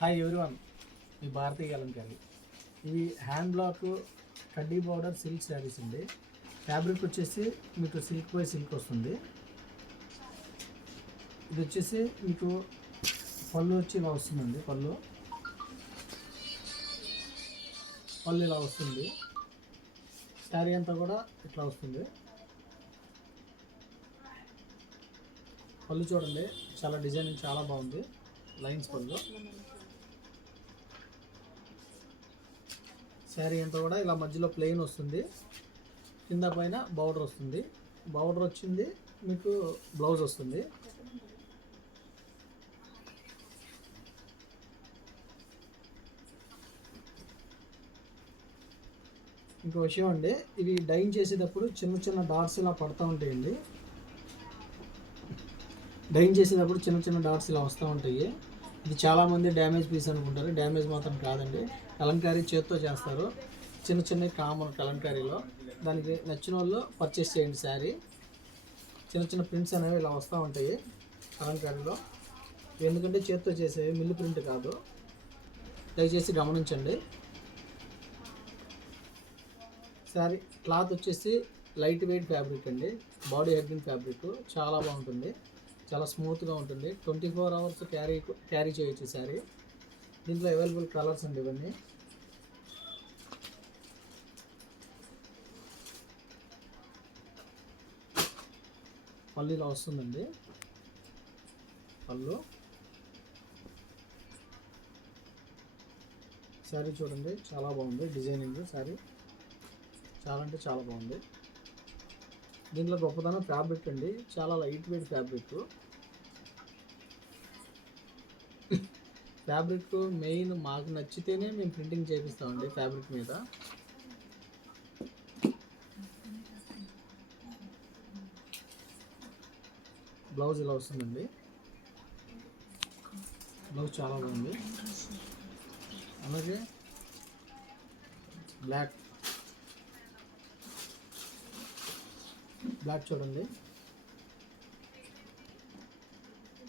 Hi everyone, మీ భారతీయ అలంకారి. ఇవి hand black కడ్డీ border silk saris అండి. ఫ్యాబ్రిక్ వచ్చేసి మీకు సిల్క్ బై సిల్క్ వస్తుంది. ఇది వచ్చేసి మీకు పళ్ళు వచ్చి ఇలా వస్తుందండి. పళ్ళు ఇలా వస్తుంది. శారీ అంతా కూడా ఇట్లా వస్తుంది. పళ్ళు చూడండి, చాలా డిజైనింగ్ చాలా బాగుంది. లైన్స్ పళ్ళు. శారీ అంతా కూడా ఇలా మధ్యలో ప్లెయిన్ వస్తుంది. కింద పైన బార్డర్ వస్తుంది. బార్డర్ వచ్చింది మీకు బ్లౌజ్ వస్తుంది. ఇంకో విషయం అండి, ఇవి డైన్ చేసేటప్పుడు చిన్న చిన్న డాట్స్ ఇలా పడుతూ ఉంటాయండి. డైన్ చేసేటప్పుడు చిన్న చిన్న డాట్స్ ఇలా వస్తూ ఉంటాయి. ఇది చాలామంది డ్యామేజ్ పీస్ అనుకుంటారు. డ్యామేజ్ మాత్రం కాదండి. కలంకారీ చేత్తో చేస్తారు. చిన్న చిన్న కామన్ కలంకారీలో. దానికి నచ్చిన వాళ్ళు పర్చేస్ చేయండి శారీ. చిన్న చిన్న ప్రింట్స్ అనేవి ఇలా వస్తూ ఉంటాయి కలంకారీలో. ఎందుకంటే చేత్తో చేసేవి, మిల్లు ప్రింట్ కాదు. దయచేసి గమనించండి. శారీ క్లాత్ వచ్చేసి లైట్ వెయిట్ ఫ్యాబ్రిక్ అండి. బాడీ హగ్గింగ్ ఫ్యాబ్రిక్ చాలా బాగుంటుంది. చాలా స్మూత్గా ఉంటుంది. 24 అవర్స్ క్యారీ చేయొచ్చు శారీ. దీంట్లో అవైలబుల్ కలర్స్ అండి ఇవన్నీ. పళ్ళు ఇలా వస్తుందండి. పళ్ళు శారీ చూడండి, చాలా బాగుంది. డిజైనింగ్ శారీ చాలా అంటే చాలా బాగుంది. దీంట్లో గొప్పతనం ఫ్యాబ్రిక్ అండి. చాలా light weight fabric. Fabric main మాకు నచ్చితేనే మేము ప్రింటింగ్ చేపిస్తామండి ఫ్యాబ్రిక్ మీద. బ్లౌజ్ ఇలా వస్తుందండి. బ్లౌజ్ చాలా బాగుంది. అలాగే బ్లాక్ చూడండి,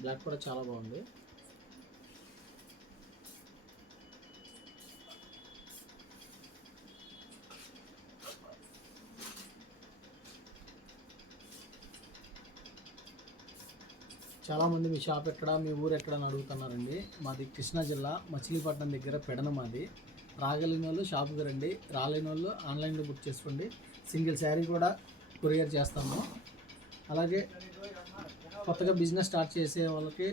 బ్లాక్ కూడా చాలా బాగుంది. చాలామంది మీ షాప్ ఎక్కడ, మీ ఊరు ఎక్కడ అని అడుగుతున్నారండి. మాది కృష్ణా జిల్లా, మచిలీపట్నం దగ్గర పెడన మాది. రాగలిగిన వాళ్ళు షాప్కి రండి, రాలేని వాళ్ళు ఆన్లైన్లో బుక్ చేసుకోండి. సింగిల్ శారీ కూడా కొరియర్ చేస్తాము. అలాగే కొత్తగా బిజినెస్ స్టార్ట్ చేసే వాళ్ళకి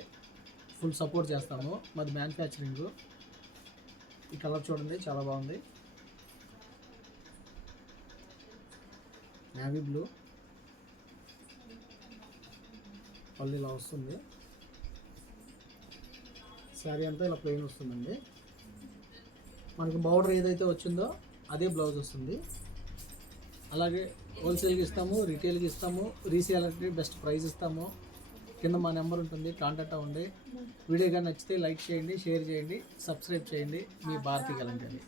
ఫుల్ సపోర్ట్ చేస్తాము. మాది మ్యానుఫ్యాక్చరింగ్. ఈ కలర్ చూడండి, చాలా బాగుంది. Navy blue. పళ్ళు ఇలా వస్తుంది. శారీ అంతా ఇలా ప్లెయిన్ వస్తుందండి. మనకి బార్డర్ ఏదైతే వచ్చిందో అదే బ్లౌజ్ వస్తుంది. అలాగే హోల్సేల్కి ఇస్తాము, రిటైల్కి ఇస్తాము, రీసేలర్కి బెస్ట్ ప్రైస్ ఇస్తాము. కింద మా నెంబర్ ఉంటుంది, కాంటాక్ట్ అవ్వండి. వీడియో కానీ నచ్చితే లైక్ చేయండి, షేర్ చేయండి, సబ్స్క్రైబ్ చేయండి. మీ భారతీయ కలంకారీ.